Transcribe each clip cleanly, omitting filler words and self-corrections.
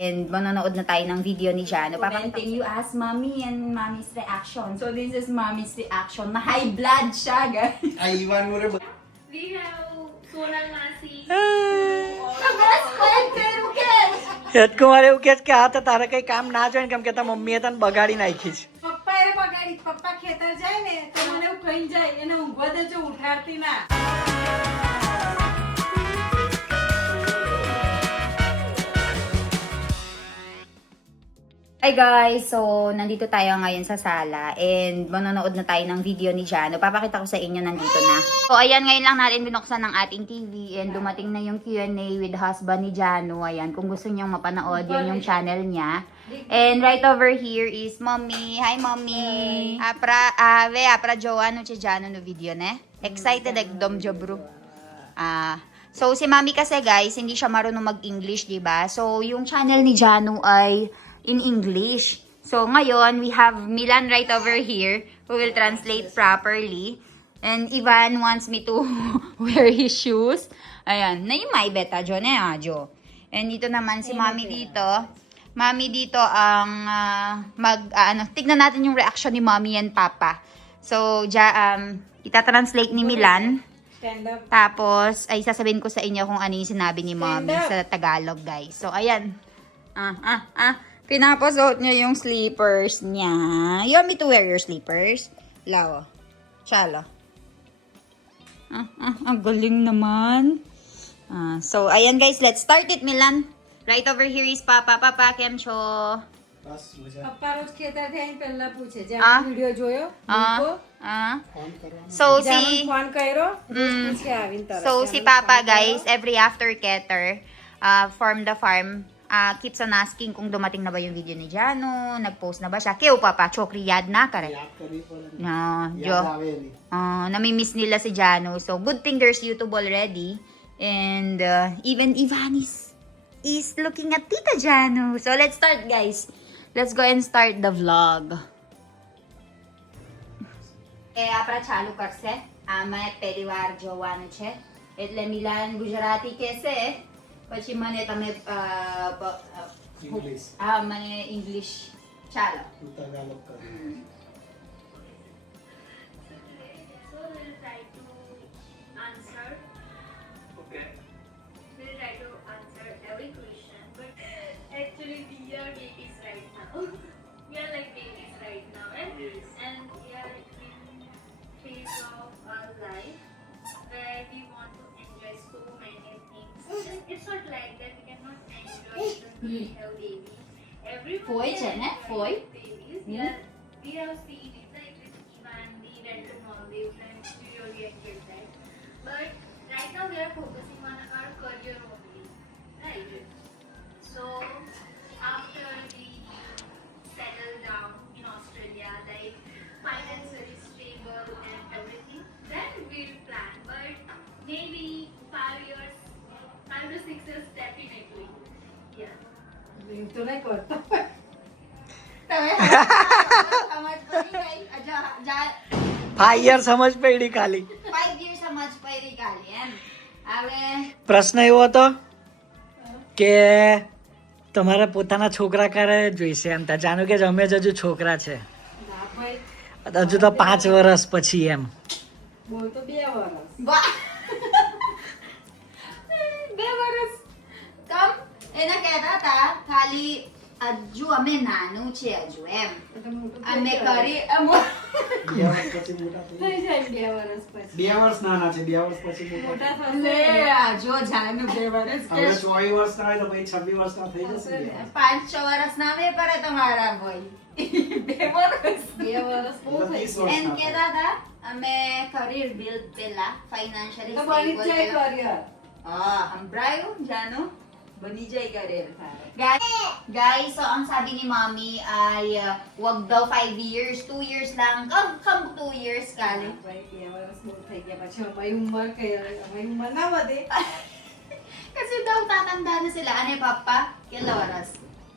And manonood na tayo ng video ni Jano. Commenting you ask mommy and mommy's reaction. So this is mommy's reaction. Na high blood siya, guys. I one more We have Sonal Masi. Best friend કરું કે હેતકુમારે એવું કે છે કે આ તો તારે કઈ કામ ના જોઈએ ને કેમ કે તારા મમ્મીએ તને બગાડી નાખી છે. પપ્પા એ બગાડી. પપ્પા ખેતર જાય ને તો મને એવું કઈ જાય એને ઊંઘવા દેજો, ઉઠાડતી ના. Hi guys! So, nandito tayo ngayon sa sala and manonood na tayo ng video ni Jano. Papakita ko sa inyo, nandito na. So, ayan, ngayon lang natin binuksan ng ating TV and dumating na yung Q&A with husband ni Jano. Ayan, kung gusto niyong mapanood, yun yung channel niya. And right over here is Mommy. Hi, Mommy! Apra jowa no si Jano no video, ne? Excited ekdom jo, bro. So, si Mommy kasi, guys, hindi siya marunong mag-English, diba? So, yung channel ni Jano ay in English. So, ngayon, we have Milan right over here who will translate properly. And Ivan wants me to wear his shoes. Ayan. Na yung may beta, Jo, na Jo. And dito naman si Mami dito. Mami dito ang tignan natin yung reaction ni Mami and Papa. So, itatranslate ni Milan. Stand up. Tapos, ay sasabihin ko sa inyo kung ano yung sinabi ni Mommy sa Tagalog, guys. So, ayan. Pinapasuot niya yung slippers niya. You want me to wear your slippers? Lao. Chalo. Ang galing naman. So, ayan guys, let's start it, Milan. Right over here is Papa. Papa, કેમ છો? बस मजा પપ્પા રોજ ખેતર થઈને પહેલા પૂછે જે આ? વિડિયો જોયો फोन करो So, ફોન કર્યો રોજ પૂછે આવીને તરત. So, si Papa, guys, every after Keter, from the farm, keeps on asking kung dumating na ba yung video ni Jano, nag-post na ba siya. Kaya Papa, chokri yad na kare. याद करनी पड़े No, Jo. याद आवे नहीं Namimiss nila si Jano. So, good thing there's YouTube already. And even Ivan is looking at Tita Jano. So, let's start, guys. Let's go and start the vlog. આપણા ચાલુ કરશે. આમાં પરિવાર જોવાનું છે. એટલે મિલાન ગુજરાતી કહેશે. પછી મને તમે इंग्लिश મને ઇંગ્લિશ ચાલો. तागालोग कर So we'll try to answer. Okay. We'll try to answer every question, but actually we are babies right now. We are like babies right now, and we are in phase of our life where we want to enjoy so many things. It's not like that we cannot enjoy just because we have baby. Everyone Foi, can né? enjoy Foi. babies. We have seen it like with Ivan, we went to Maldives and we really enjoyed that. But right now we are focusing on our career only, right? So after we settle down in Australia, like financially stable and everything, then we'll plan. But maybe 5 years, 5 to 6 years definitely. Yeah. તો નહીં કરતો. તમે સમજ પડી ગઈ? 5 years સમજ પડી ખાલી. 5 years સમજ પડી ખાલી એમ. હવે પ્રશ્ન એવો હતો કે તમારે પોતાના છોકરા ક્યારે જોઈશે એમ. તા જાણો કે અમે જ હજુ છોકરા છે, ના ભાઈ હજુ તો 5 વર્ષ પછી એમ. બોલ તો 2 વર્ષ. વાહ! 2 વર્ષ કમ એના કહેતા હતા ખાલી હજુ અમે નાનું છે હજુ એમ. તો મોટું અમે થઈ જાય. કરી બે વર્ષ પછી મોટા થઈ થઈ જાય 2 વર્ષ પછી. 2 વર્ષ નાના છે 2 વર્ષ પછી મોટા મોટા લે થશે. આ જો જાનું 2 વર્ષ કે હવે 24 વર્ષના હોય તો પછી 26 વર્ષના થઈ જશે બે. 5-6 વર્ષ ના વે પડે તમારા ભાઈ 2 વર્ષ 2 વર્ષ બહુ એટલે થઈ 30 એમ વર્ષના કહેતા હતા અમે કરિયર બિલ્ડ પેલા ફાઇનાન્શિયલી તો બની જ જાય કરિયર. હા સંભળાયું જાનું બની જાય career guys so ang sabi ni mommy ay wag daw 5 years 2 years lang come 2 years kali ભાઈ 2 વર્ષ બહુ થઈ ગયા પછી અમારી ઉંમર અમારી ઉંમર ના વધે. kasi daw tatanda na sila ano papa કેટલા વર્ષ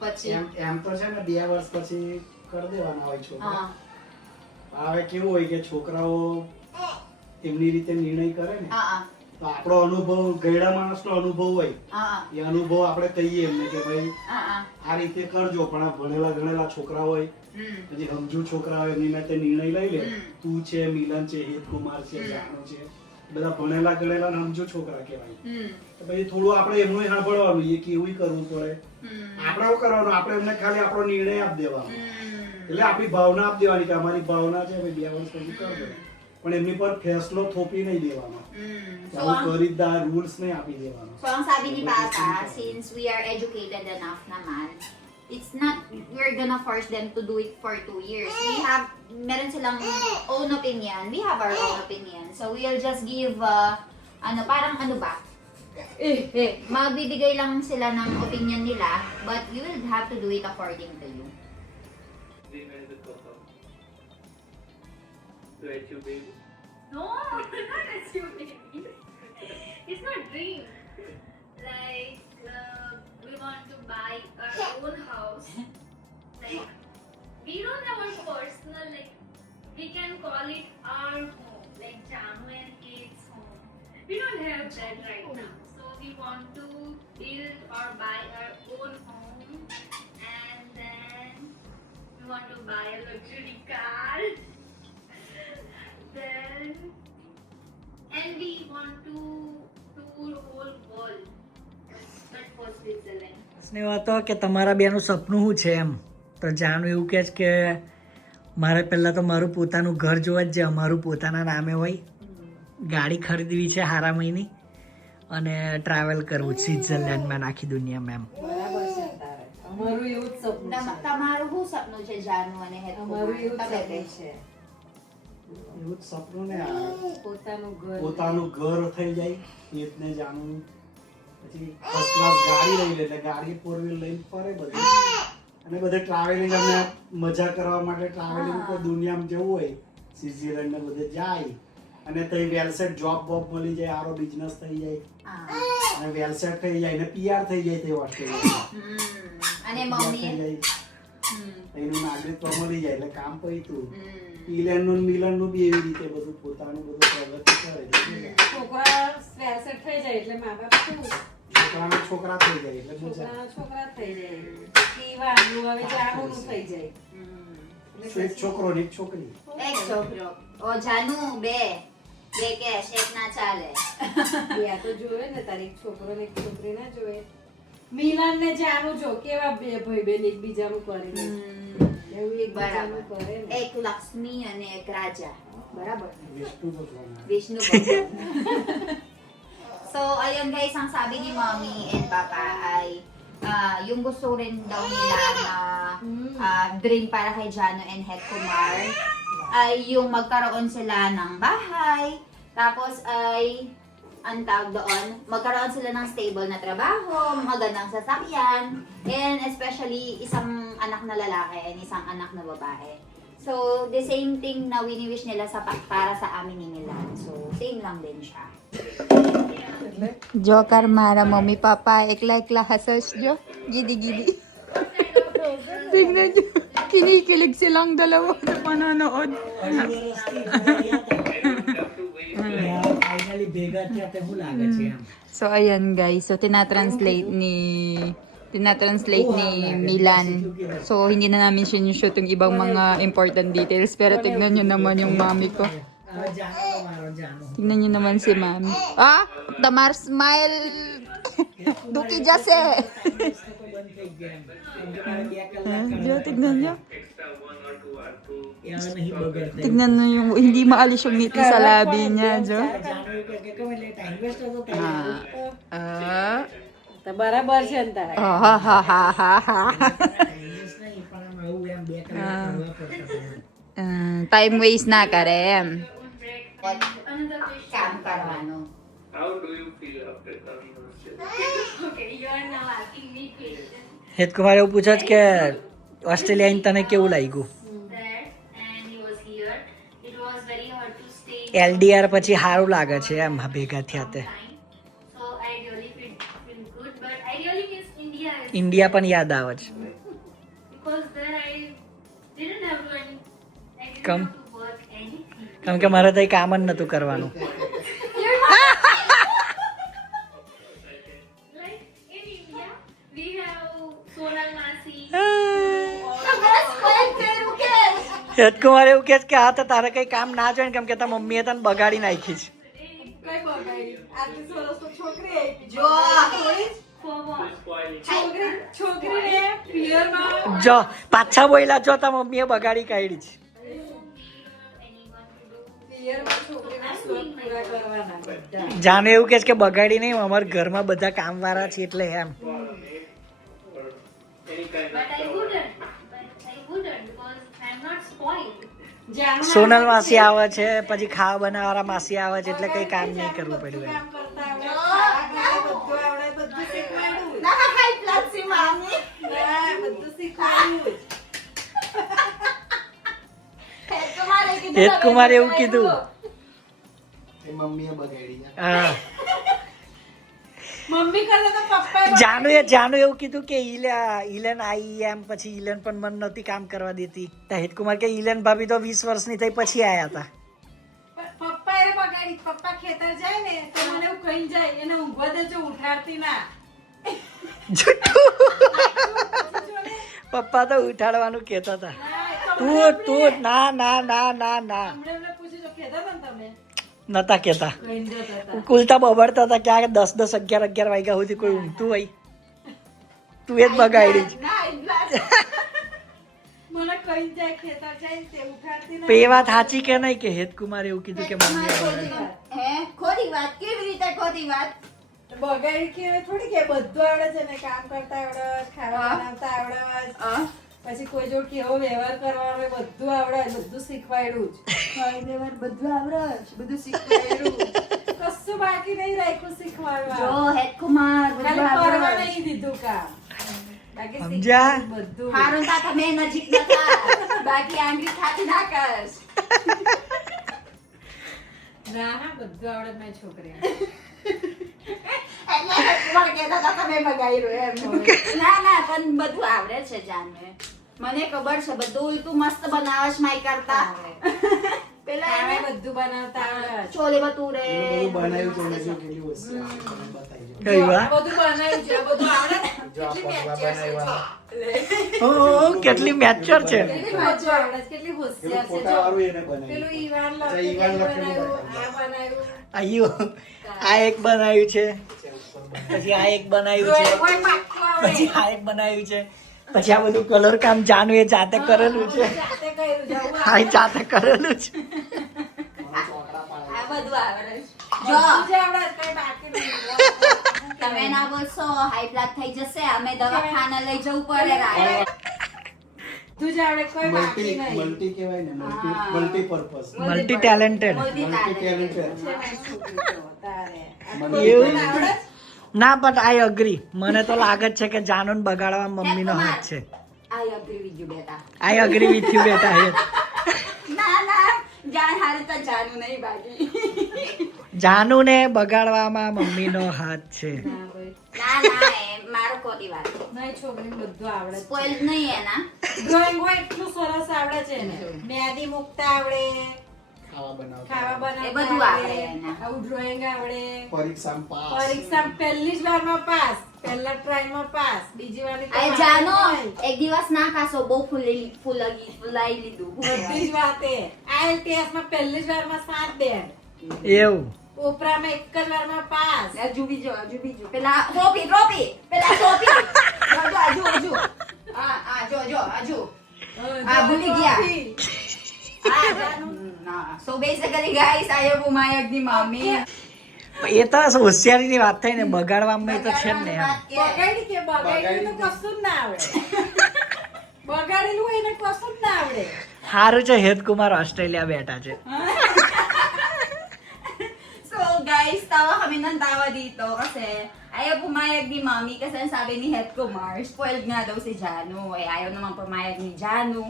પછી એમ તો છે ને 2 વર્ષ પછી કરી દેવાના હોય છોકરા. હા હવે કેવું હોય કે છોકરાઓ એમની રીતે નિર્ણય કરે ને હા તો આપણો અનુભવ ગયડા માણસનો અનુભવ હોય હા એ અનુભવ આપણે કહીએ એમને કે ભાઈ હા આ રીતે કરજો, પણ આ ભણેલા ગણેલા છોકરા હોય પછી સમજુ છોકરા હોય એમની માટે નિર્ણય લઈ લે. તું છે, મિલન છે, હેતકુમાર છે, જાનુ છે, બધા ભણેલા ગણેલા ને સમજુ છોકરા કહેવાય. તો પછી થોડું આપણે એમનું સાંભળવાનું, એ કેવું કરવું પડે આપણે એવું કરવાનું, આપણે એમને ખાલી આપણો નિર્ણય આપી દેવાનો. એટલે આપણી ભાવના આપી દેવાની કે અમારી ભાવના છે ભાઈ 2 વર્ષ પછી કરજો, પણ એમની પર ફેસલો થોપી નહીં દેવાનો. આવું કરી દા રૂલ્સ નહીં આપી દેવાનો. So, ang sabi ni Papa, since we are educated enough naman, it's not, we're gonna force them to do it for 2 years. We have, meron silang own opinion. We have our own opinion. So, we'll just give, parang ano ba? Magbibigay lang sila ng opinion nila, but you will have to do it according to you. No, not assuming. It's not dream. Like we want to buy our own house. Like we don't have our personal, like we can call it our home, like Janu and kids' home. We don't have that right now. So we want to build or buy our own home, and then we want to buy a luxury car. Then, and we want to tour whole world, but for Switzerland. સ્નેહ હતો કે તમારા બેનું સપનું શું છે એમ. તો જાણું એવું કહે છે કે મારે પહેલાં તો મારું પોતાનું ઘર જોવા જ જે અમારું પોતાના નામે હોય, ગાડી ખરીદવી છે હારા મહિની, અને ટ્રાવેલ કરવું સ્વિટ્ઝરલેન્ડમાં આખી દુનિયામાં એમ. બરાબર છે તારે. અમારું એવું જ સપનું છે. Tamaro ho sapno siya Janu અને અમારું એવું જ Hetkumar. સપનું છે. એવું જ સપનું ને આ પોતાનું ઘર. પોતાનું ઘર થઈ જાય, હેતને જાણવું, પછી ફર્સ્ટ ક્લાસ ગાડી લઈ લે, એટલે ગાડી 4 વ્હીલ લઈને ફરે બધે, અને બધે ટ્રાવેલિંગ અમે મજા કરવા માટે ટ્રાવેલિંગ કોઈ દુનિયામાં જવું હોય સ્વિટ્ઝરલેન્ડ ને બધે જાય, અને તઈ વેલસેટ જોબ બોબ મળી જાય, સારો બિઝનેસ થઈ જાય, અને વેલસેટ થઈ જાય ને પીઆર થઈ જાય તે ઓસ્ટ્રેલિયા અને થઈ મમ્મી જાય, એનું નાગરિકત્વ મળી જાય એટલે કામ પૈતું. ઇલેનનું મિલનનું બી એવી રીતે બધું પોતાનું બધું પ્રગતિ કરે છે. છોકરા સ્વેરસેટ થઈ જાય એટલે મા બાપ શું છોકરાના છોકરા થઈ જાય એટલે મજા. છોકરાના છોકરા થઈ જાય. પીવાનું હવે જાણવાનું થઈ જાય. તો એક છોકરો ને એક છોકરી. એક છોકરો. ઓ જાનુ બે કેશ એક ના ચાલે. બે આ તો જોવે ને તારી એક છોકરો ને એક છોકરી ના જોવે. મિલન ને જાણું જો કેવા બે ભાઈ બેન એકબીજાનું કરી લે. એવું એકબીજાનું કરે ને. એક લક્ષ્મી અને એક રાજા. બરાબર ને? વિષ્ણુ ભગવાન. Vishnu Bhagan. So, ayun guys, ang sabi ni Mommy and Papa ay yung gusto rin daw nila na dream para kay Jano and Hetkumar ay yung magkaroon sila ng bahay, tapos ay ang tawag doon, magkaroon sila ng stable na trabaho, magandang sasakyan, and especially isang anak na lalaki and isang anak na babae. So, the same thing na wini-wish nila para sa amin ni Milan. So, same lang din siya. Joker મારા mummy papa એકલા એકલા હસસ જો ગીડી ગીડી tignan nyo kinikilig silang dalawa na panonood finally ભેગા થયા તે શું લાગે છે એમ. so ayan guys so tinatranslate ni Milan so hindi na namin sinushoot yung ibang mga important details pero tignan nyo naman yung mami ko હવે જાણો મારો જાણો. tignan nyo naman si mami ah Tamar smile duki jase બંધ થઈ ગયા એમ. કેમ કે મારે 2 કલાક જો tignan nyo એમાં નહીં બગડતા. tignan nyo yung hindi maalis yung ngiti sa labi niya jo જાણો એવું કે કેમ એટલે ટાઈમ વેસ્ટ હતો ah તો બરાબર છે ને તારે. ha ha ha ha ha time waste નહીં પણ આમ આવું એમ 2 કલાક કરવા પડતા. time waste na કરે એમ Another question. Kam karano. How do you feel after coming hostel? Okay, you are now asking me questions. હેતકુમાર એવું પૂછે છે કે ઓસ્ટ્રેલિયા આવીને તને કેવું લાગ્યું? That and he was here. It was very hard to stay. LDR પછી સારું લાગે છે એમ ભેગા થયા તે. Time. So I really feel good, but I really miss India as India પણ યાદ આવે છે. because there I didn't have to any, I didn't Come. have to work anything. કેમ કે મારે તો કામ જ નતું કરવાનું. માસી હેતકુમાર એવું કહે છે કે હા તો તારે કઈ કામ ના જોઈએ ને કેમ કે તારા મમ્મીએ તને બગાડી નાખી છે કઈ બગાડી આટલી સરસ તો છોકરી આપી જો છોકરીને પિયરમાં જો પાછા બોયલા જો તારા મમ્મીએ બગાડી કાઢી છે પિયરમાં છોકરીના શોખ પૂરા કરવાના બધા. જાને એવું કહે છે કે બગાડી નહીં અમારા ઘરમાં બધા કામવાળા છે એટલે એમ Any kind but I of wouldn't because I'm not spoiled. જાનું સોનલ માસી આવે છે પછી ખાવા બનાવવાળા માસી આવે છે એટલે કઈ કામ નહીં કરવું પડ્યું એમ કામ કરતા આવડે, ખાવા બધું આવડે, બધું શીખવાડ્યું. ના હાઈ પ્લસ છે મામી. ના, બધું શીખવાડ્યું. હેતકુમારે કીધું હેતકુમારે એવું કીધું એ મમ્મીએ બગાડી હા મમ્મી કરતા તો પપ્પાએ જાનુ એવું કીધું કે ઈલેન આઈ એમ પછી ઈલેન પણ મન નતી કામ કરવા દેતી તો હેતકુમાર કે ઈલેન ભાભી તો 20 વર્ષની થઈ પછી આયા હતા પપ્પાએ બગાડી. પપ્પા ખેતર જાય ને તો મને એવું કહી જાય એને ઊંઘવા દેજો, ઉઠાડતી ના. પપ્પા તો ઉઠાડવાનું કહેતા હતા ના, એ તો તું ના ના ના ના ના હમણાં એમને પૂછ્યું તો કહેતા હતા ને તમે નતા કહેતા કહીને જતા હતા. કુલતા બબડતા હતા કે 10 11 વાગ્યા સુધી કોઈ ઊંઘતું હોય તું એ જ બગાડી છે. ના હાઈ પ્લસ મને કહી જાય ખેતર જાય ને તે ઉઠાડતી ના. તો એ વાત સાચી કે નહીં કે હેતકુમાર એવું કીધું કે મમ્મીએ બગાડી હે ખોટી વાત કેવી રીતે ખોટી વાત બગાડી કે થોડી કે બધું આવડે છે ને, કામ કરતા આવડે, ખાવા બનાવતા આવડે, પછી કોઈ જોડ કેવો વ્યવહાર કરવાનો એ બધું આવડે, બધું શીખવાડ્યું જ. બધું આવડે બધું શીખવાડ્યું કશું બાકી નહીં રાખ્યું શીખવાડવા. જો હેતકુમાર બધું ખાલી કરવા આવડે નહીં દીધું કામ. બાકી સમજ્યા? શીખવાડ્યું બધું. હારું તા તમે નજીક નતા બાકી આંગળી ખાતી ના કર ના હા બધું આવડે મારી છોકરી. એટલે હેતકુમાર કહેતા હતા તમે બગાડ્યું એમ ના ના પણ બધું આવડે છે જાને મને ખબર છે બધું તું મસ્ત બનાવશ માઈ કરતા પેલા ખાવા એને બધું બનાવતા આવડે. છોલે ભટુરે બધું બનાવ્યું છે મેં જો કેટલી વસ્તુ બતાવી કઈ જો, વાત આ બધું બનાવ્યું છે, આ બધું આવડે ને? જો આ કેટલી પગલા mature છે, બનાવ્યા. જો. ઓ કેટલી મેચ્યોર છે કેટલી મજા આવડે છે, કેટલી હોશિયાર છે, ફોટા જો. વાળું એને પેલું બનાવ્યું ઈવાન તો ઈવાન લખેલું લખેલું બનાવ્યું, આ બનાવ્યું. આયુ આ એક બનાવ્યું છે પછી આ એક બનાવ્યું છે કોઈ પાક્કું આવડે. પછી આ એક બનાવ્યું છે પછી આ બધું કલર કામ જાનુ એ જાતે કરેલું છે જાતે કર્યું છે, આવું આ જાતે કરેલું છે આ બધું આવડે છે. જો બધું જ આવડે છે, કંઈ બાકી નહીં. તમે ના બોલશો હાઈ બ્લડ થઈ જશે અમે દવાખાને લઈ જવું પડે રાય બધું જ આવડે, કોઈ બાકી મલ્ટી નહીં. મલ્ટી કહેવાય ને હા. Multipurpose multi talented multi talented છે મારી છોકરી તો, તારે. આટલું એવું? બધું આવડે છે? ના બટ આઈ અગ્રી મને તો લાગે જ છે કે જાનુન બગાડવા મમ્મીનો હાથ છે આઈ અગ્રી વિથ યુ બેટા આઈ અગ્રી વિથ યુ બેટા હે ના ના જાન હારે તો જાનું નહીં બાકી જાનુને બગાડવામાં મમ્મીનો હાથ છે ના ભાઈ. ના ના એ મારો ખોટી વાત છે નહીં, છોકરીને બધું આવડે છે. સ્પોઇલ નહીં એના ડ્રોઈંગ હોય એટલું સરસ આવડે છે એને. મહેંદી મૂકતા આવડે, ખાવા બનાવતા ખાવા બનાવતા એ બધું આવડે એને. આવું ડ્રોઈંગ આવડે. પરીક્ષામાં પાસ પરીક્ષા પહેલી જ વારમાં પાસ, પહેલા ટ્રાયલમાં પાસ, બીજી વારની તો અરે વાત જાનો નહીં. એક દિવસ ના ખાશો બહુ ફૂલાઈ લીધું બધી જ વાતે IELTS માં પહેલી જ વારમાં 7 બેન્ડ, એવું ઓપરામાં એક જ વારમાં પાસ. હજુ બીજો પેલા રોપી પેલા ટોપી હજુ હા જો હજુ આ ભૂલી ગયા. હા જાનું ના so basically guys I am ઉમાયકની મમ્મી એ તો હોશિયારીની વાત થઈ ને બગાડવામાં તો છે જ ને એમ બગાડી કે બગાડેલું તો કશું જ ના આવડે. બગાડેલું હોય એને કશું જ ના આવડે. સારું છે હેતકુમાર ઓસ્ટ્રેલિયા બેઠા છે So guys, tawa kami ng tawa dito kasi ayaw pumayag ni Mami kasi ang sabi ni Headcomar, spoiled nga daw si Janu. Eh, ayaw naman pumayag ni Janu.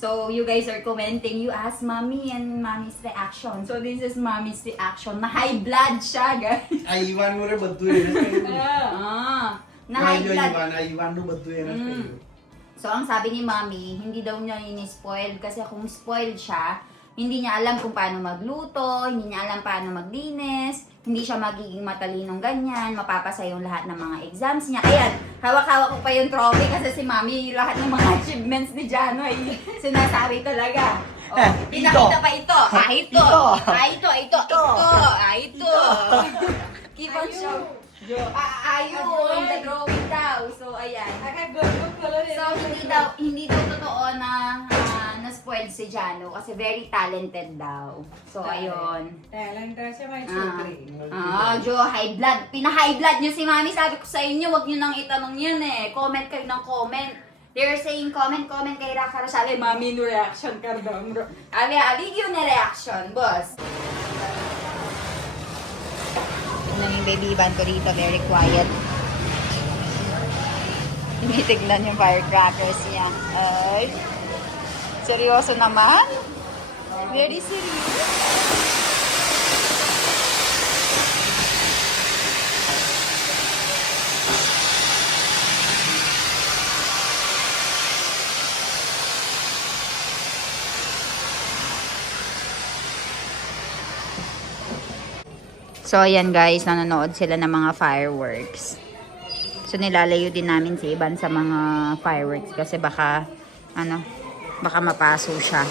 So you guys are commenting, you asked Mami and Mami's reaction. So this is Mami's reaction. Na high blood siya, guys. આ ઈવાનનું રે બધું એને જ કહ્યું. Ah, na આ high જો blood. ઈવાન, આ ઈવાનનું બધું એને જ કહ્યું. So ang sabi ni Mami, hindi daw niya ini-spoiled kasi kung spoiled siya, Hindi niya alam kung paano magluto, hindi niya alam paano maglinis, hindi siya magiging matalinong ganyan, mapapasa yung lahat ng mga exams niya. Kaya, hawak-hawak ko pa yung trophy kasi si Mami, lahat ng mga achievements ni Jano ay sinasabi talaga. Oh, pinakita pa ito. Ito. Keep on show. Ayun, the drawing daw. So, ayan. So, hindi daw totoo na na-spoiled si Jano kasi very talented daw. So, ayun. Talent daw siya, may Jo, high blood. Pina-high blood niyo si Mami. Sabi ko sa inyo, wag niyo nang itanong yan eh. Comment kayo ng comment. They're saying comment kay Rakara. Sabi, Mami, no reaction ka daw. Video na reaction, boss. Ano yung baby Ivan ko dito, very quiet. Tinitignan yung firecrackers niya. Ay, seryoso naman? Very serious? So, ayan guys, nanonood sila ng mga fireworks. So, nilalayo din namin si Ivan sa mga fireworks kasi baka, baka mapaso siya.